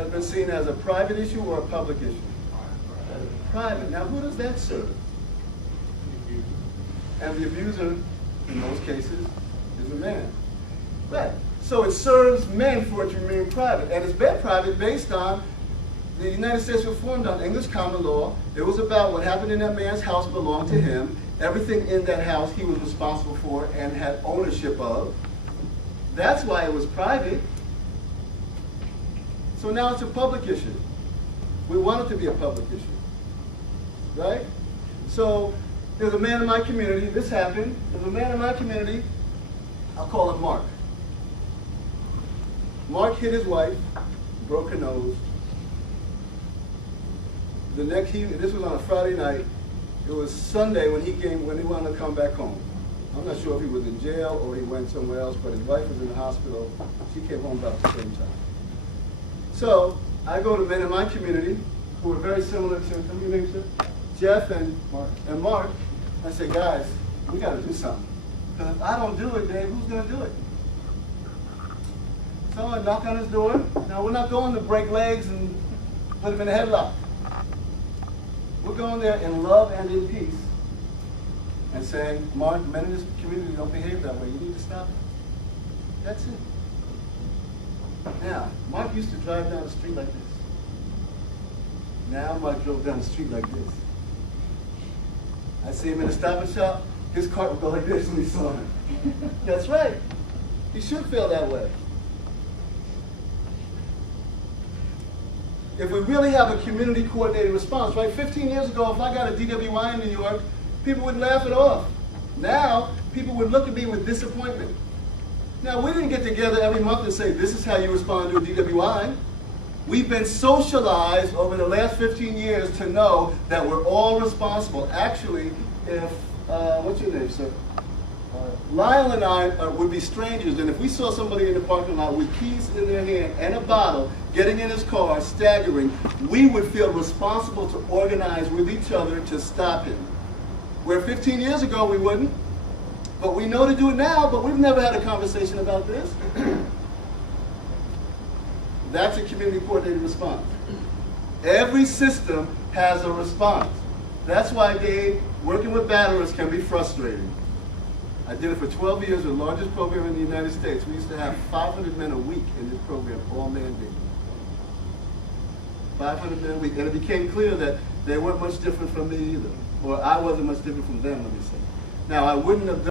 has been seen as a private issue or a public issue? Private. Now, who does that serve? And the abuser, in most cases, is a man. Right. So it serves men for it to remain private. And it's been private based on the United States was formed on English common law. It was about what happened in that man's house belonged to him. Everything in that house he was responsible for and had ownership of. That's why it was private. So now it's a public issue. We want it to be a public issue. Right? So there's a man in my community, this happened, there's a man in my community, I'll call him Mark. Mark hit his wife, broke her nose. This was on a Friday night. It was Sunday when he wanted to come back home. I'm not sure if he was in jail or he went somewhere else, but his wife was in the hospital. She came home about the same time. So I go to men in my community who are very similar to, tell me your name, sir? Jeff and Mark. I say, guys, we got to do something. Because if I don't do it, Dave, who's going to do it? So I knock on his door. Now, we're not going to break legs and put him in a headlock. We're going there in love and in peace and saying, Mark, men in this community don't behave that way. You need to stop it. That's it. Now, Mark used to drive down the street like this. Now, Mark drove down the street like this. I see him in a Stop and Shop, his cart would go like this when he saw him. That's right. He should feel that way. If we really have a community coordinated response, right? 15 years ago, if I got a DWI in New York, people would laugh it off. Now, people would look at me with disappointment. Now, we didn't get together every month and say, this is how you respond to a DWI. We've been socialized over the last 15 years to know that we're all responsible. Actually, if, what's your name, sir? Lyle and I would be strangers, and if we saw somebody in the parking lot with keys in their hand and a bottle, getting in his car, staggering, we would feel responsible to organize with each other to stop him. Where 15 years ago we wouldn't, but we know to do it now, but we've never had a conversation about this. That's a community coordinated response. Every system has a response. That's why, Dave, working with batterers can be frustrating. I did it for 12 years, the largest program in the United States. We used to have 500 men a week in this program, all mandated. 500 men a week. And it became clear that they weren't much different from me either. Or I wasn't much different from them, let me say. Now, I wouldn't have done